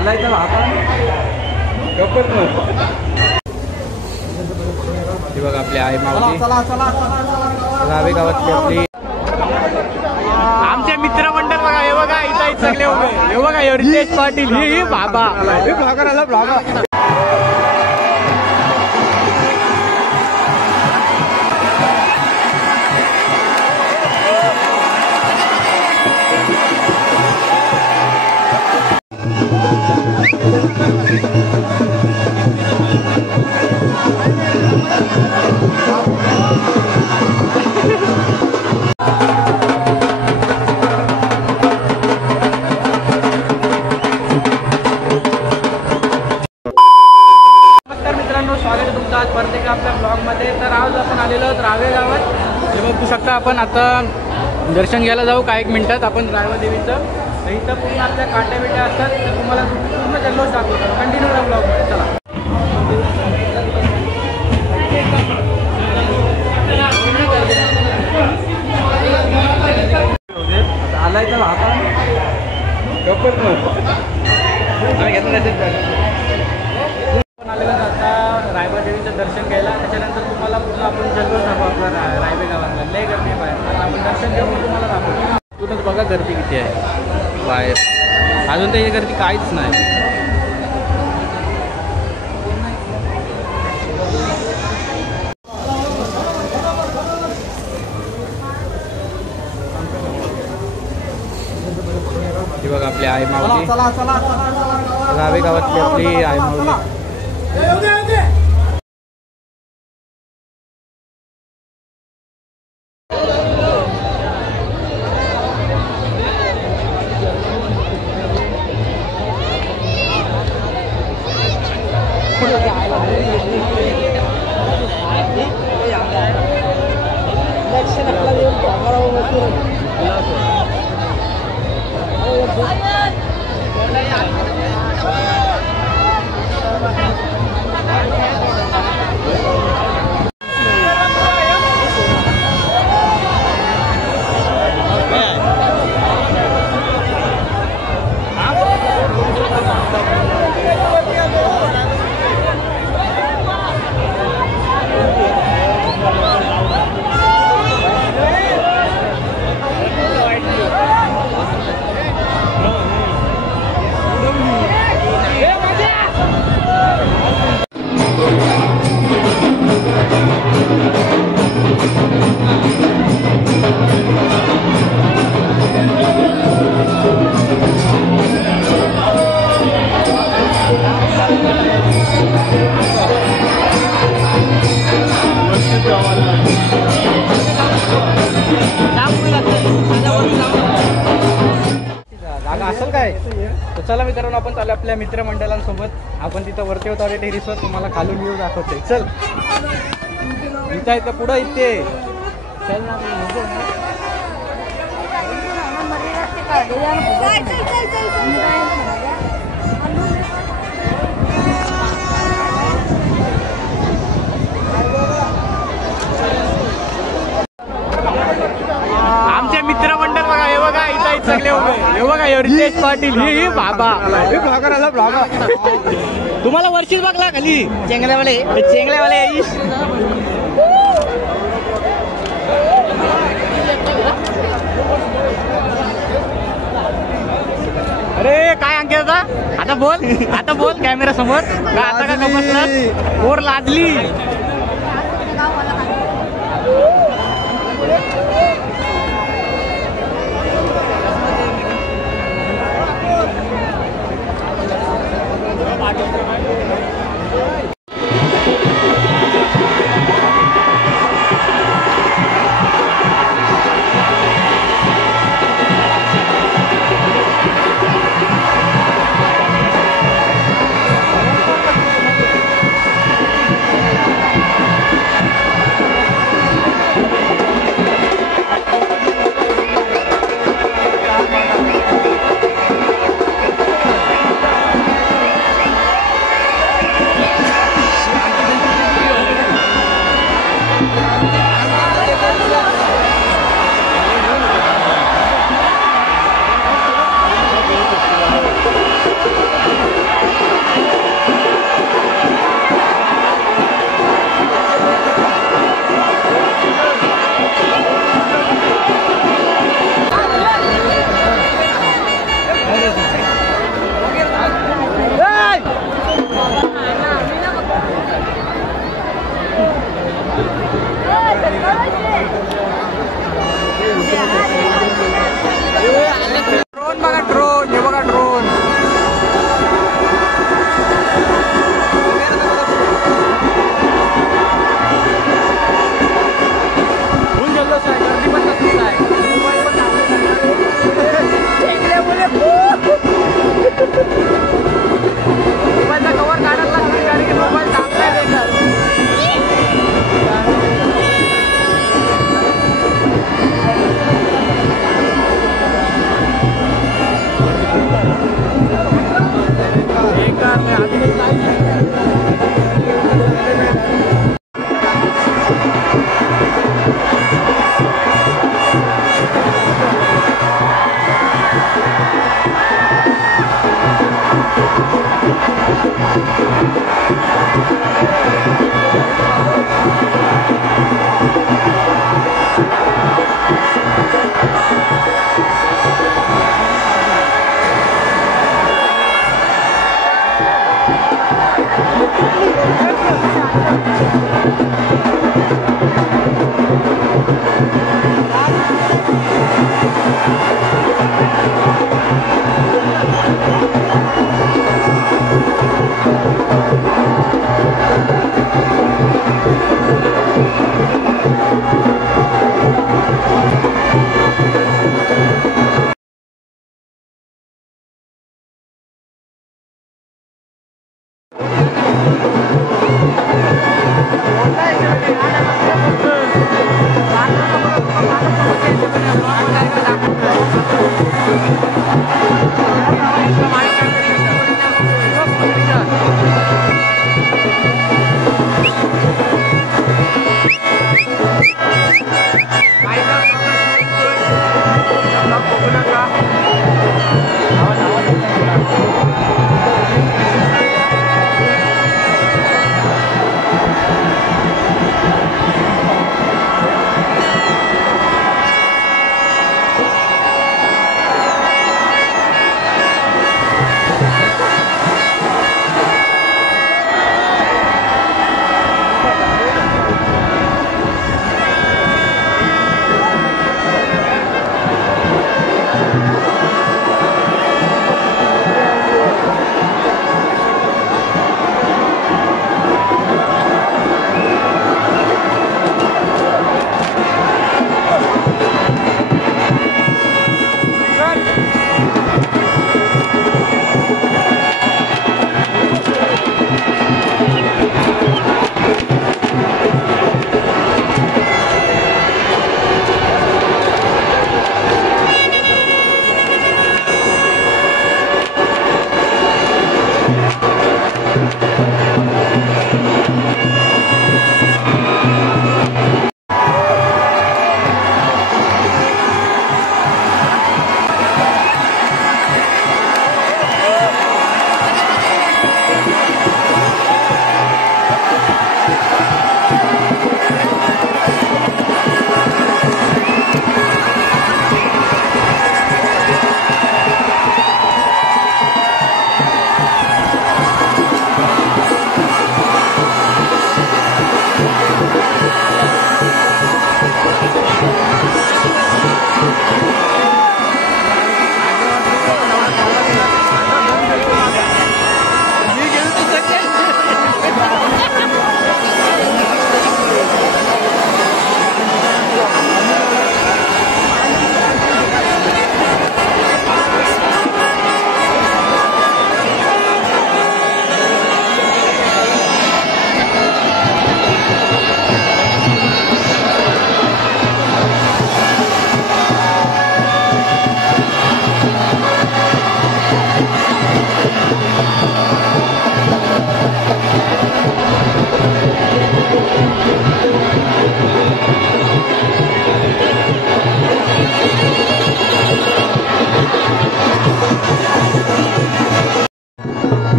चालायचं आपण हे बघा आपली आई मावशी गावे गावातली आपली आमचे मित्रमंडळ बघा. हे बघा इथं सगळे उभे. हे बघा रितेश पाटील ही बाबा हे ब्लॉगर आला ब्लॉगर. आपल्या ब्लॉगमध्ये. तर आज आपण आलेलो आहोत रावे गावात. हे बघू शकता आपण आता दर्शन घ्यायला जाऊ काही एक मिनिटात आपण रावे देवीचं. इथं पूर्ण आपल्या काट्या बिट्या असतात तर तुम्हाला पूर्ण जल्लोष दाखवतो. कंटिन्यू करा ब्लॉगमध्ये. चला आलाय तर आता आता रायबा देवीचं दर्शन घ्यायला. त्याच्यानंतर तुम्हाला पूर्ण आपण जल्लोष दाखवू आपला रायबे गावातला. लय गर्दी बाहेर. आपण दर्शन घेऊन तुम्हाला दाखवतो. तिथूनच बघा गर्दी किती आहे बाहेर. अजून त्याची गर्दी काहीच नाही. ही बघा आपली आई मावशी गावे गावातली आपली आई मावशी. असेल काय तर चला मित्रांनो आपण चालू आपल्या मित्रमंडळांसोबत. आपण तिथं वरती होतो टेरिसवर. तुम्हाला खालून व्ह्यू दाखवते. चल इथं इथं पुढं इथे चल ना. आमचे मित्रमंडळ बघा. हे बघा इथं सगळे उभे. हे बघा रितेश पाटील ही बाबा हे ब्लॉगर आला ब्लॉगर. तुम्हाला वर्षीच बघला खाली चेंगल्यावाले अरे काय अंकित आता बोल कॅमेरा समोर. आता का बसला ओर लादली.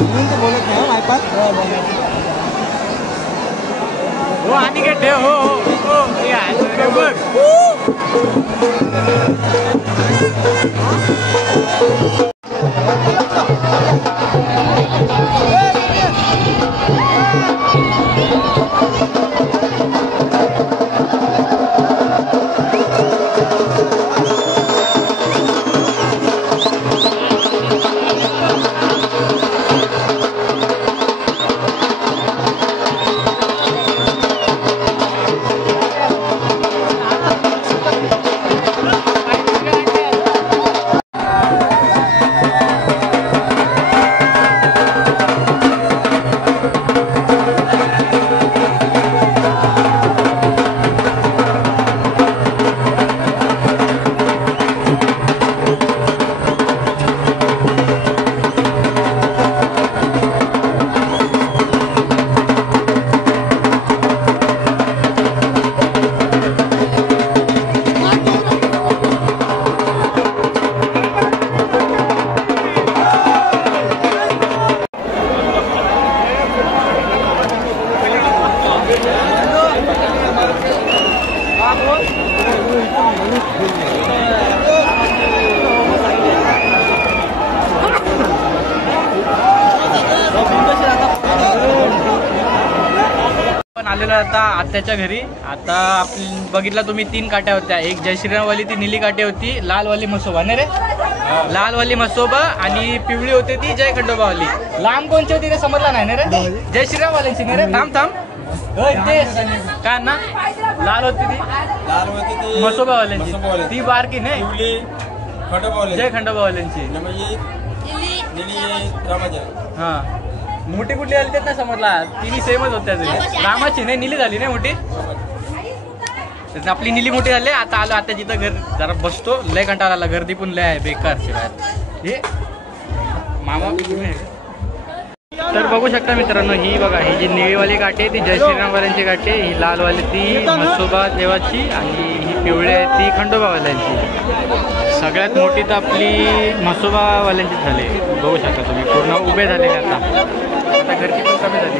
बोलत नाही मायपात हो आणि काय ठेव हो हो या बघ आलेलो आता आत्याच्या घरी. आता आपली बघितला तुम्ही 3 काट्या होत्या. एक जय श्रीरामवाली ती नीली काठी होती, लालवाली मसोबा नाही रे, लालवाली मसोबा आणि पिवळी होती ती जय खंडोबावाली. लांब कोणची होती रे समजला नाही ना रे, जय श्रीरामवाल्यांची नाही रे. थांब थांब काय ना लाल होती ती मसोबावाल्यांची, ती बारकी नाही जय खंडोबावाल्यांची. हा मोठी कुठली आली तेच नाही समजला, तिन्ही सेमच होत्या. रामाची नाही नीली झाली नाही मोठी, आपली नीली मोठी झाली. आता आलो आता जिथं घर जरा बसतो, लय कंटाळा आला, गर्दी पण लय आहे बेकार शिवाय हे मामा. तर बघू शकता मित्रांनो, ही बघा ही जी निळीवाली काठी आहे ती जय श्रीरामवाल्यांची काठी आहे, ही लालवाली ती मसोबा देवाची आणि ही पिवळी आहे ती खंडोबावाल्यांची. सगळ्यात मोठी तर आपली मसोबावाल्यांची झाली, बघू शकता तुम्ही पूर्ण उभे झालेले. आता घरची पण कमी झाली.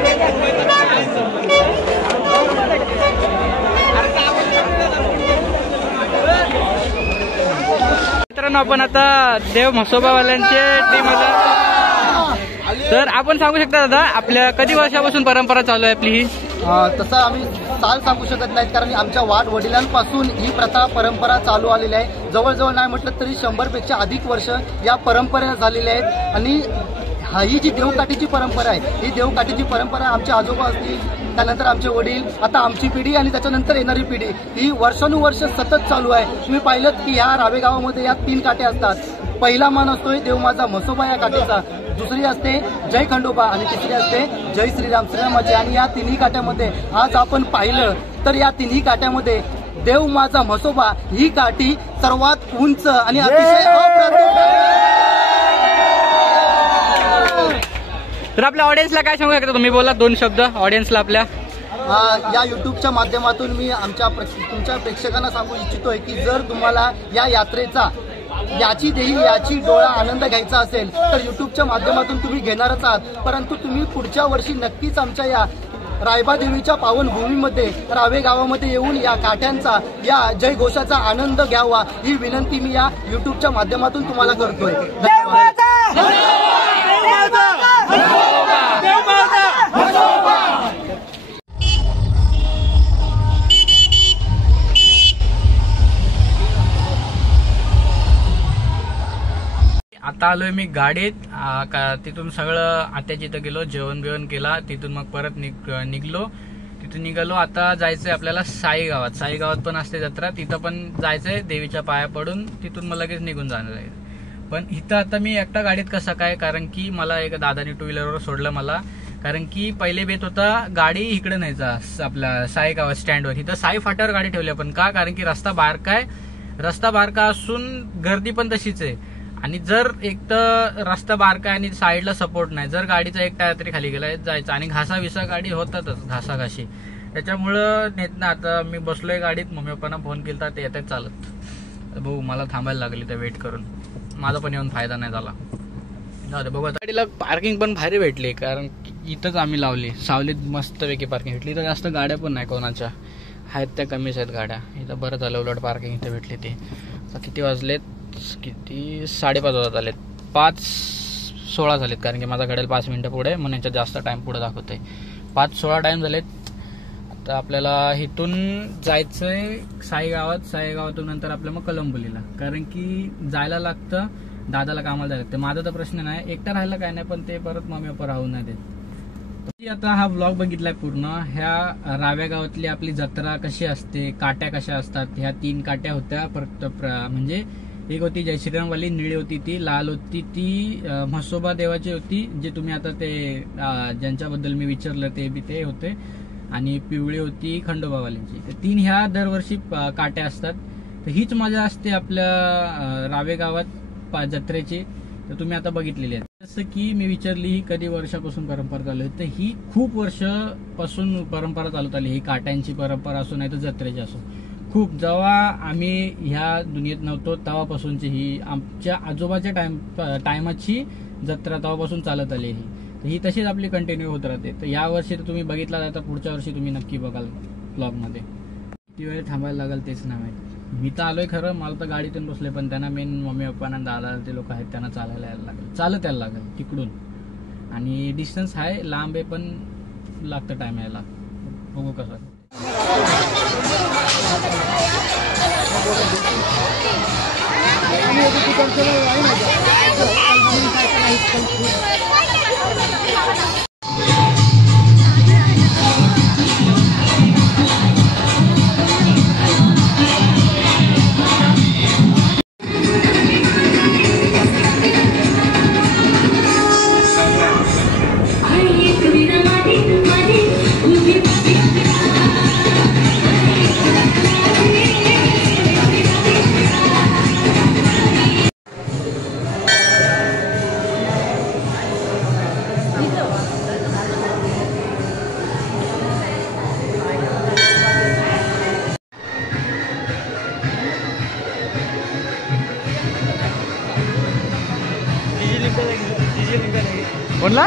मित्रांनो आपण आता देव मसोबावाल्यांचे टीम आला. तर आपण सांगू शकता दादा आपल्या कधी वर्षापासून परंपरा चालू आहे आपली ही? तसं आम्ही साल सांगू शकत नाहीत, कारण आमच्या वडिलांपासून ही प्रथा परंपरा चालू आलेली आहे. जवळजवळ नाही म्हटलं तरी 100पेक्षा अधिक वर्ष या परंपरा झालेल्या आहेत. आणि ही जी देवकाठीची परंपरा आहे, ही देवकाठीची परंपरा आमचे आजोबा असतील, त्यानंतर आमचे वडील, आता आमची पिढी आणि त्याच्यानंतर येणारी पिढी, ही वर्षानुवर्ष सतत चालू आहे. तुम्ही पाहिलं की या रावे गावामध्ये या 3 काठ्या असतात. पहिला मान असतोय देव माझा मसोबा या काठीचा, दुसरी असते जय खंडोबा आणि तिसरी असते जय श्रीरामाची. आणि या तिन्ही काठ्यामध्ये आज आपण पाहिलं तर या तिन्ही काठ्यामध्ये देव माझा मसोबा ही काठी सर्वात उंच आणि अतिशय अप्रतिम. तर आपल्या ऑडियन्सला काय सांगू शकता तुम्ही? बोला 2 शब्द ऑडियन्सला आपल्या. या युट्यूबच्या माध्यमातून मी तुमच्या प्रेक्षकांना सांगू इच्छितोय की जर तुम्हाला या यात्रेचा याची डोळा आनंद घ्यायचा असेल तर युट्यूबच्या माध्यमातून तुम्ही घेणारच आहात. परंतु तुम्ही पुढच्या वर्षी नक्कीच आमच्या या रायबा देवीच्या पावनभूमीमध्ये रावे गावामध्ये येऊन या काठ्यांचा या जय घोषाचा आनंद घ्यावा ही विनंती मी या युट्यूबच्या माध्यमातून तुम्हाला करतोय. धन्यवाद. आता आलोय मी गाडीत. तिथून सगळं आत्याच्या इथं गेलो, जेवण बिवण केला, तिथून मग परत निघलो. तिथून निघालो. आता जायचंय आपल्याला साई गावात. साई गावात पण असते जत्रा, तिथं पण जायचंय देवीच्या पाया पडून तिथून मला लगेच निघून जाणार आहे. पण इथं आता मी एकटा गाडीत कसा काय, कारण की मला एक दादानी 2 व्हीलरवर सोडलं मला. कारण की पहिले बेत होता गाडी इकडे न्यायचा आपल्या साई गावात स्टँडवर. इथं साई फाट्यावर गाडी ठेवली आपण, का कारण की रस्ता बारका असून गर्दी पण तशीच आहे. आणि जर एक तर रस्ता बारका आणि साईडला सपोर्ट नाही, जर गाडीचा एक टायर तरी खाली गेला जायचं आणि घासाविसा गाडी होतातच घासाघाशी. त्याच्यामुळं नेत ना. आता मी बसलोय गाडीत, मम्मी पप्पांना फोन केला, ते येतात चालत. भाऊ मला थांबायला लागली तर वेट करून, माझा पण येऊन फायदा नाही झाला. बघा गाडीला पार्किंग पण भारी भेटली, कारण इथंच आम्ही लावली सावलीत मस्तपैकी पार्किंग भेटली. इथं जास्त गाड्या पण नाही कोणाच्या, आहेत त्या कमीच आहेत गाड्या. इथं बरं झालं उलट पार्किंग इथं भेटली ती. आता किती वाजलेत, किती 5:30 वाजत आलेत, 5:16 झालेत, कारण की माझा घड्याळ 5 मिनिटं पुढे म्हणून याच्यात जास्त टाइम पुढे दाखवतोय. 5:16 टाइम झालेत. आता आपल्याला इथून जायचंय साईगावातून नंतर आपल्या मग कलंबोलीला, कारण की जायला लागतं, दादाला कामाला जायला लागतं. माझा तर प्रश्न नाही, एकटा राहायला काय नाही, पण ते परत मम्मी पप्पा राहू नाही देत. आता हा व्लॉग बघितलाय पूर्ण. ह्या राव्या गावातली आपली जत्रा कशी असते, काट्या कशा असतात. ह्या 3 काट्या होत्या, म्हणजे एक होती जय श्रीरामवाली, निळी होती ती, लाल होती ती म्हसोबा देवाची होती, जे तुम्ही आता ते ज्यांच्याबद्दल मी विचारलं ते होते, आणि पिवळी होती खंडोबावाल्यांची. तर 3 ह्या दरवर्षी काट्या असतात. तर हीच मजा असते आपल्या रावे गावात जत्रेची. तर तुम्ही आता बघितलेली आहे. जसं की मी विचारली ही कधी वर्षापासून परंपरा चालू आहे, तर ही खूप वर्षापासून परंपरा चालत आली. ही काट्यांची परंपरा असो नाही तर जत्रेची असो, खूप जेव्हा आम्ही ह्या दुनियेत नव्हतो तेव्हापासूनची ही आमच्या आजोबाच्या टायमाची जत्रा तेव्हापासून चालत आली. ही तशीच आपली कंटिन्यू होत राहते. तर या वर्षी तर तुम्ही बघितला तर पुढच्या वर्षी तुम्ही नक्की बघाल ब्लॉगमध्ये. किती वेळ थांबायला लागेल तेच नाही माहिती. मी तर आलोय खरं, मला तर गाडीतून बसले, पण त्यांना मेन मम्मी पप्पांना दादा ते लोक आहेत त्यांना चालायला यायला लागेल, चालत यायला लागेल तिकडून. आणि डिस्टन्स आहे, लांब आहे, पण लागतं टाइम यायला. बघू कसं. कोणला